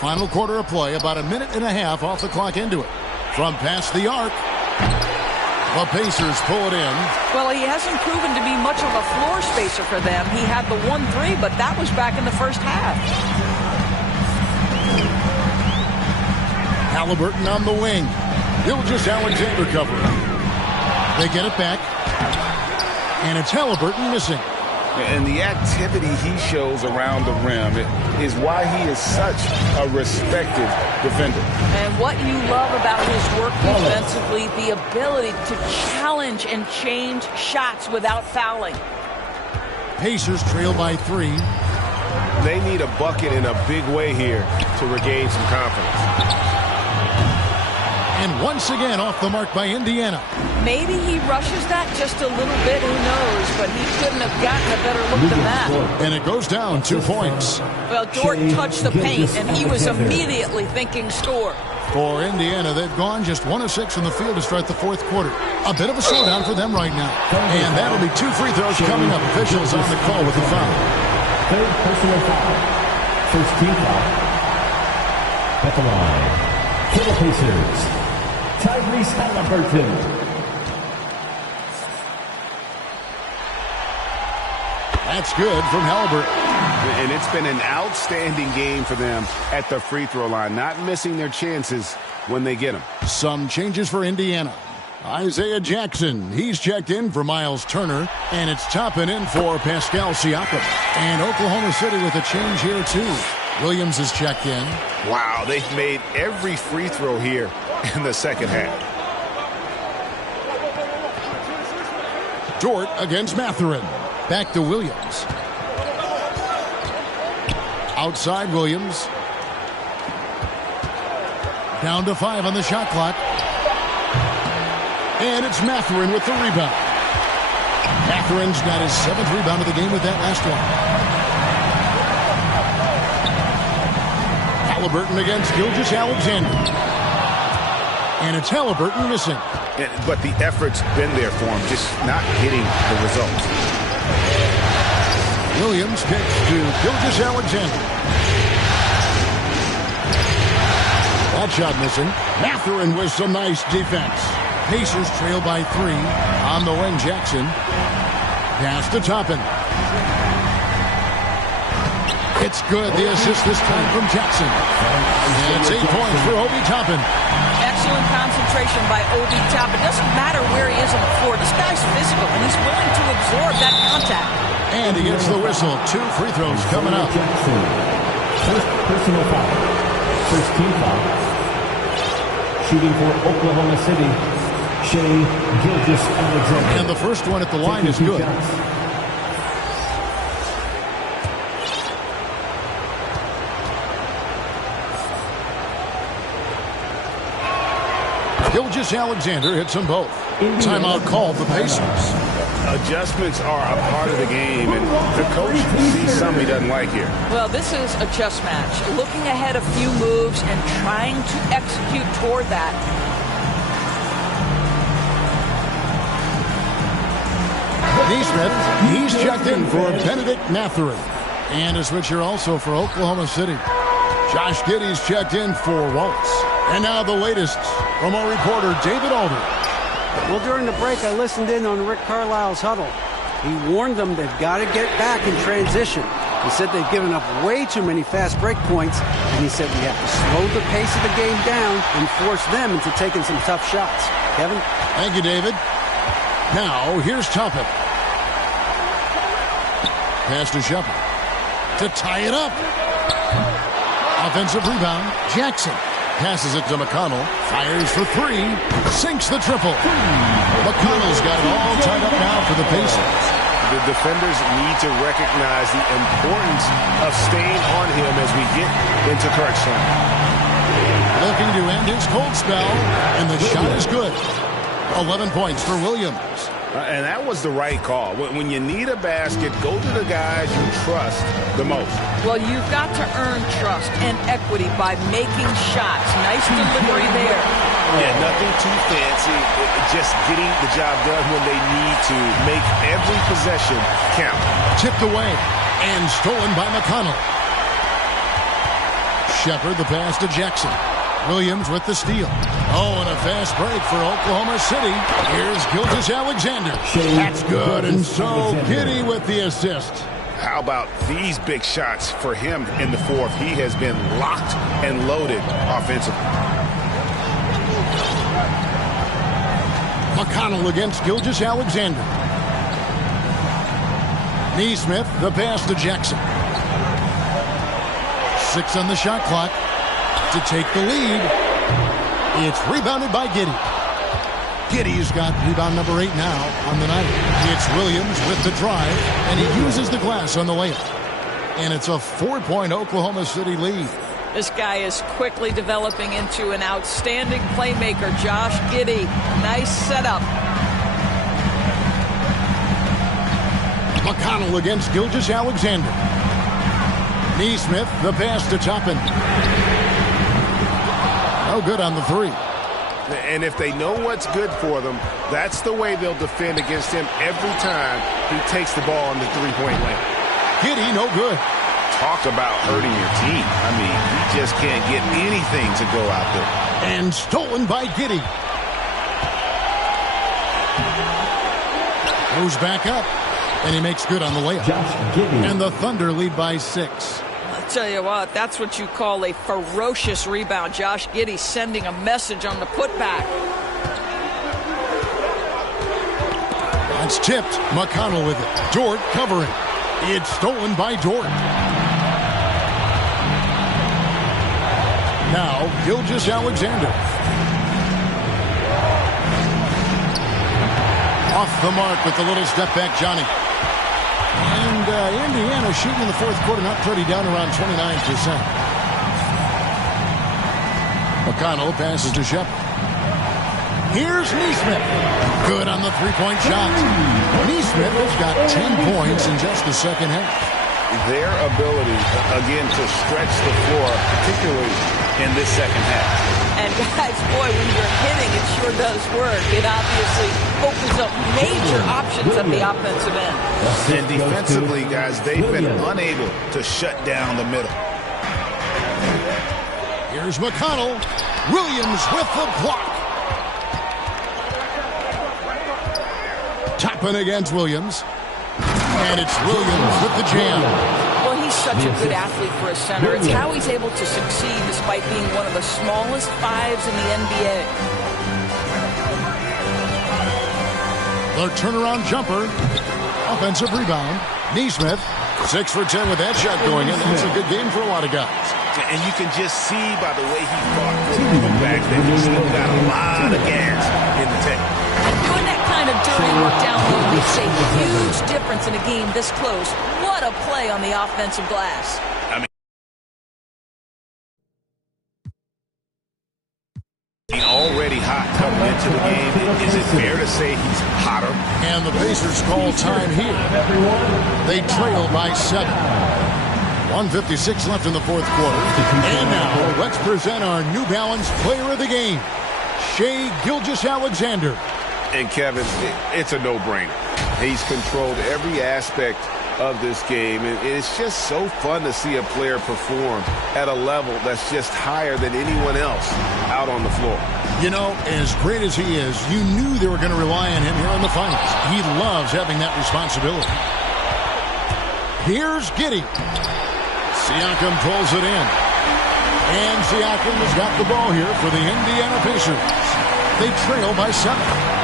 Final quarter of play, about a minute and a half off the clock into it. From past the arc, the Pacers pull it in. Well, he hasn't proven to be much of a floor spacer for them. He had the 1-3, but that was back in the first half. Halliburton on the wing. Gilgeous-Alexander covering. They get it back. And it's Halliburton missing. And the activity he shows around the rim is why he is such a respected defender. And what you love about his work defensively, the ability to challenge and change shots without fouling. Pacers trail by 3. They need a bucket in a big way here to regain some confidence. And once again off the mark by Indiana. Maybe he rushes that just a little bit, who knows, but he couldn't have gotten a better look than that. And it goes down 2 points. Well, Dort touched the paint, and he was immediately thinking score. For Indiana, they've gone just 1 of 6 from the field to start the fourth quarter. A bit of a slowdown for them right now. And that'll be 2 free throws coming up. Officials on the call with the foul. Third personal foul. First team foul. At the line, for the Pacers, Tyrese Halliburton. That's good from Halliburton. And it's been an outstanding game for them at the free throw line, not missing their chances when they get them. Some changes for Indiana. Isaiah Jackson, he's checked in for Miles Turner, and it's Toppin in for Pascal Siakam. And Oklahoma City with a change here, too. Williams is checked in. Wow, they've made every free throw here in the second half. Dort against Mathurin. Back to Williams. Outside Williams. Down to 5 on the shot clock. And it's Mathurin with the rebound. Mathurin's got his 7th rebound of the game with that last one. Halliburton against Gilgeous-Alexander. And it's Halliburton missing. But the effort's been there for him, just not getting the results. Williams kicks to Gilgeous-Alexander. That shot missing. Mathurin with some nice defense. Pacers trail by 3. On the wing, Jackson. Pass to Toppin. It's good. The assist this time from Jackson. And it's 8 points for Obi Toppin. Excellent concentration by Obi Toppin. It doesn't matter where he is on the floor. This guy's physical, and he's willing to absorb that contact. And he gets the whistle. 2 free throws coming up. First personal foul. First team foul. Shooting for Oklahoma City, Shai Gilgeous-Alexander. And the first one at the line is good. Gilgeous-Alexander hits them both. Timeout called the Pacers. Adjustments are a part of the game, and the coach sees something he doesn't like here. Well, this is a chess match. Looking ahead a few moves and trying to execute toward that. Neesmith, he's checked in for Benedict Mathurin. And a switcher also for Oklahoma City. Josh Giddey's checked in for Wallace. And now the latest from our reporter, David Alder. Well, during the break, I listened in on Rick Carlisle's huddle. He warned them they've got to get back in transition. He said they've given up way too many fast break points, and he said we have to slow the pace of the game down and force them into taking some tough shots. Kevin? Thank you, David. Now, here's Toppin. Pass to Shepard to tie it up. Offensive rebound, Jackson. Passes it to McConnell. Fires for 3. Sinks the triple. McConnell's got it all tied up now for the Pacers. The defenders need to recognize the importance of staying on him as we get into crunch time. Looking to end his cold spell, and the shot is good. 11 points for Williams. And that was the right call. When you need a basket, go to the guys you trust the most. Well, you've got to earn trust and equity by making shots. Nice delivery there. Yeah, nothing too fancy. Just getting the job done when they need to. Make every possession count. Tipped away and stolen by McConnell. Shepard the pass to Jackson. Williams with the steal. Oh, and a fast break for Oklahoma City. Here's Gilgeous-Alexander. That's good, and so Giddey with the assist. How about these big shots for him in the fourth? He has been locked and loaded offensively. McConnell against Gilgeous-Alexander. Neesmith, the pass to Jackson. 6 on the shot clock to take the lead. It's rebounded by Giddey. Giddey's got rebound number 8 now on the night. It's Williams with the drive, and he uses the glass on the layup. And it's a 4-point Oklahoma City lead. This guy is quickly developing into an outstanding playmaker, Josh Giddey. Nice setup. McConnell against Gilgeous-Alexander. Neesmith, the pass to Toppin. No good on the 3. And if they know what's good for them, that's the way they'll defend against him every time he takes the ball in the three-point lane. Giddey, no good. Talk about hurting your team. I mean, you just can't get anything to go out there. And stolen by Giddey. Goes back up, and he makes good on the layup. And the Thunder lead by 6. I'll tell you what, that's what you call a ferocious rebound. Josh Giddey sending a message on the putback. That's tipped. McConnell with it. Dort covering. It's stolen by Dort. Now, Gilgeous-Alexander. Off the mark with the little step back, Johnny. And Indiana shooting in the fourth quarter, not pretty, down around 29%. McConnell passes to Shepard. Here's Nesmith. Good on the three-point shot. Nesmith has got 10 points in just the second half. Their ability, again, to stretch the floor, particularly in this second half. And guys, boy, when you're hitting, it sure does work. It obviously opens up major options at the offensive end. And defensively, guys, they've been unable to shut down the middle. Here's McConnell. Williams with the block. Toppin against Williams. And it's Williams with the jam. Well, he's such a good athlete for a center. It's how he's able to succeed despite being one of the smallest fives in the NBA. The turnaround jumper. Offensive rebound. Nesmith. 6 for 10 with that shot going in. That's a good game for a lot of guys. And you can just see by the way he fought for the back that he's still got a lot of gas in the tank. Doing that kind of dirty work down low makes a huge difference in a game this close. What a play on the offensive glass. He's already hot coming into the game. Is it fair to say he's hotter? And the Pacers call time here. They trail by 7. 1:56 left in the fourth quarter. And now, let's present our New Balance player of the game, Shai Gilgeous-Alexander. And Kevin, it's a no-brainer. He's controlled every aspect of this game, and it's just so fun to see a player perform at a level that's just higher than anyone else out on the floor. You know, as great as he is, you knew they were going to rely on him here in the finals. He loves having that responsibility. Here's Giddey. Siakam pulls it in. And Siakam has got the ball here for the Indiana Pacers. They trail by 7.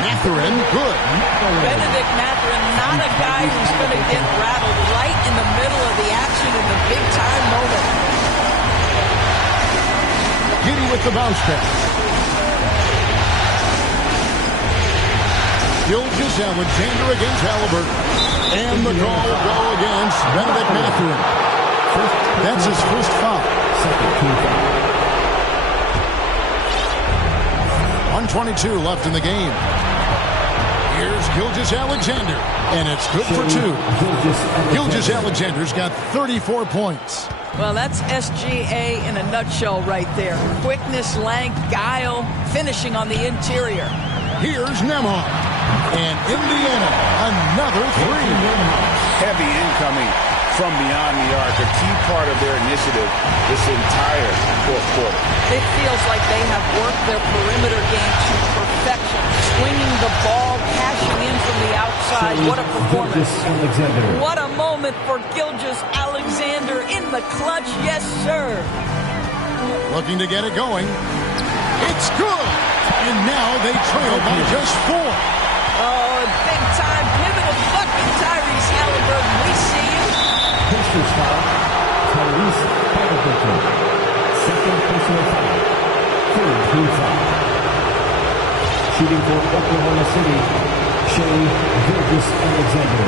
Mathurin, good. Benedict Mathurin, not a guy who's going to get rattled right in the middle of the action in the big-time moment. Giddey with the bounce pass. Gilgeous-Alexander against Halliburton. And the call will go against Benedict Mathurin. That's his first foul. 1:22 left in the game. Here's Gilgeous-Alexander, and it's good for 2. Gilgeous-Alexander's got 34 points. Well, that's SGA in a nutshell right there. Quickness, length, guile, finishing on the interior. Here's Nembhard, and Indiana, another 3. Heavy incoming from beyond the arc, a key part of their initiative this entire fourth quarter. It feels like they have worked their perimeter game to perfection, swinging the ball, cashing in from the outside. What a performance. What a moment for Gilgeous-Alexander in the clutch. Yes, sir. Looking to get it going. It's good. And now they trail by just 4. Oh, big-time pivotal bucket, Tyrese Halliburton. We see you. Pacers foul, Tyrese Halliburton. Second personal foul. Third team foul. Shooting for Oklahoma City, Shai Gilgeous-Alexander.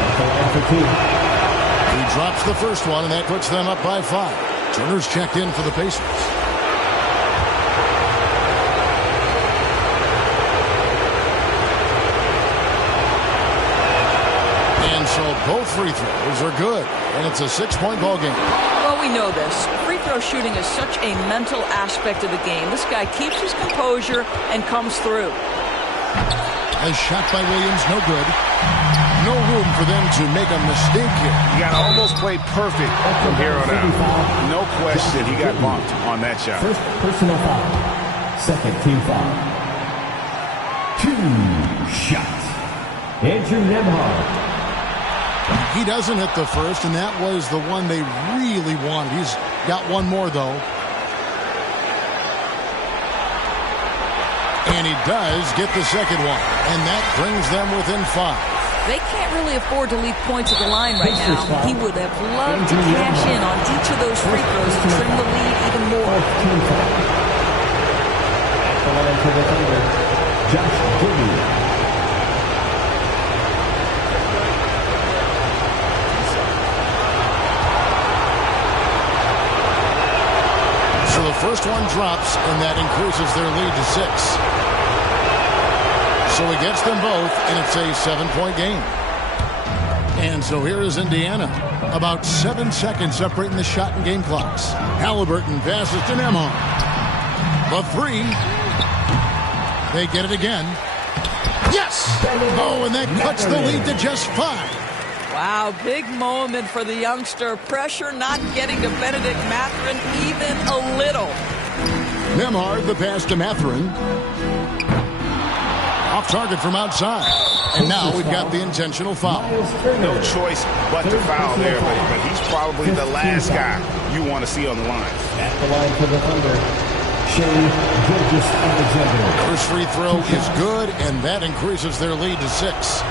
At the line for 2. He drops the first one, and that puts them up by 5. Turner's checked in for the Pacers. So both free throws are good, and it's a 6-point ball game. Well, we know this. Free throw shooting is such a mental aspect of the game. This guy keeps his composure and comes through. A shot by Williams, no good. No room for them to make a mistake here. You got to almost play perfect from here on out. No question he got bumped on that shot. First personal foul. Second team foul. 2 shots. Andrew Nembhard. He doesn't hit the first, and that was the one they really wanted. He's got one more, though. And he does get the second one, and that brings them within 5. They can't really afford to leave points at the line right now. He would have loved to cash in on each of those free throws to trim the lead even more. At the line for the Thunder, Josh Giddey. first one drops, and that increases their lead to 6. So he gets them both, and it's a 7-point game. And so here is Indiana. About 7 seconds separating the shot and game clocks. Halliburton passes to Nembhard. The 3. They get it again. Yes! Oh, and that cuts the lead to just 5. Wow, big moment for the youngster. Pressure not getting to Benedict Mathurin even a little. Nembhard, the pass to Mathurin. Off target from outside. And now we've got the intentional foul. No choice but to foul there, but he's probably the last guy you want to see on the line. At the line for the Thunder, Shai Gilgeous-Alexander. First free throw is good, and that increases their lead to 6.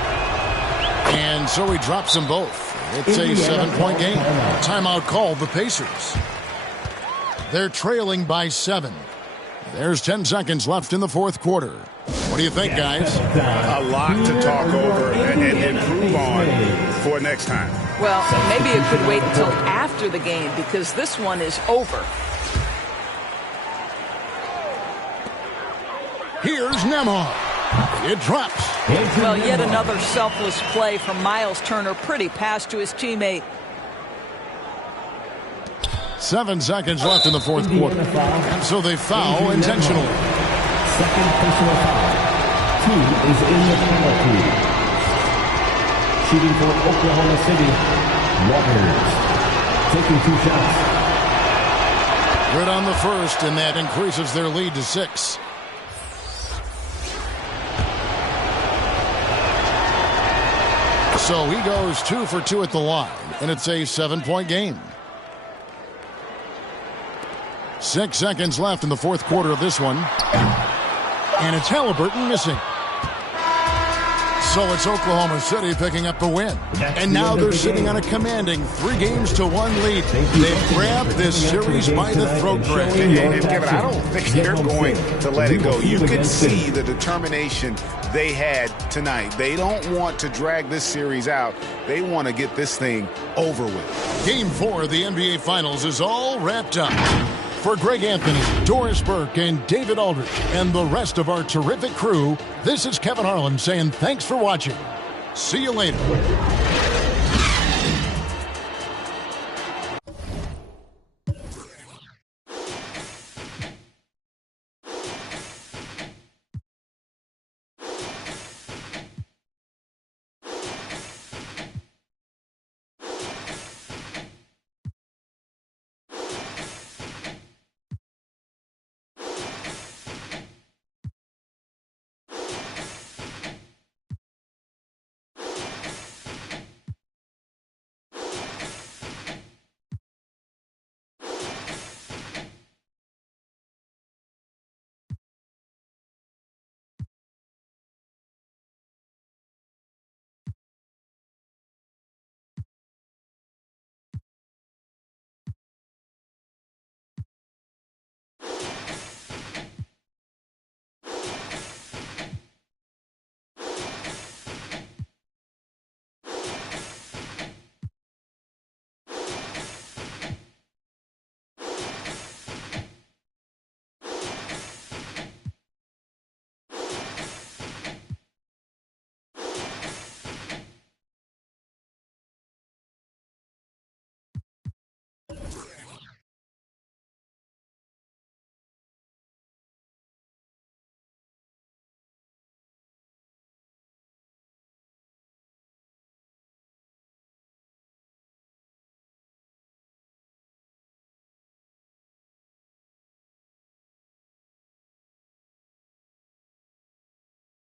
And so he drops them both. It's a 7-point game. Timeout called the Pacers. They're trailing by 7. There's 10 seconds left in the fourth quarter. What do you think, guys? A lot to talk over and improve on for next time. Well, maybe it could wait until after the game because this one is over. Here's Nembhard. It drops. Well, yet another selfless play from Miles Turner. Pretty pass to his teammate. 7 seconds left in the fourth quarter. And so they foul intentionally. Second personal foul. 2 is in the penalty. Shooting for Oklahoma City. Waters. Taking 2 shots. Good on the first, and that increases their lead to 6. So he goes 2 for 2 at the line, and it's a 7-point game. 6 seconds left in the fourth quarter of this one. And it's Halliburton missing. So it's Oklahoma City picking up the win. And now they're sitting on a commanding 3-1 lead. They've grabbed this series by the throat, Greg. And Kevin, I don't think they're going to let it go. You can see the determination they had tonight. They don't want to drag this series out. They want to get this thing over with. Game 4 of the NBA Finals is all wrapped up. For Greg Anthony, Doris Burke, and David Aldridge, and the rest of our terrific crew, this is Kevin Harlan saying thanks for watching. See you later.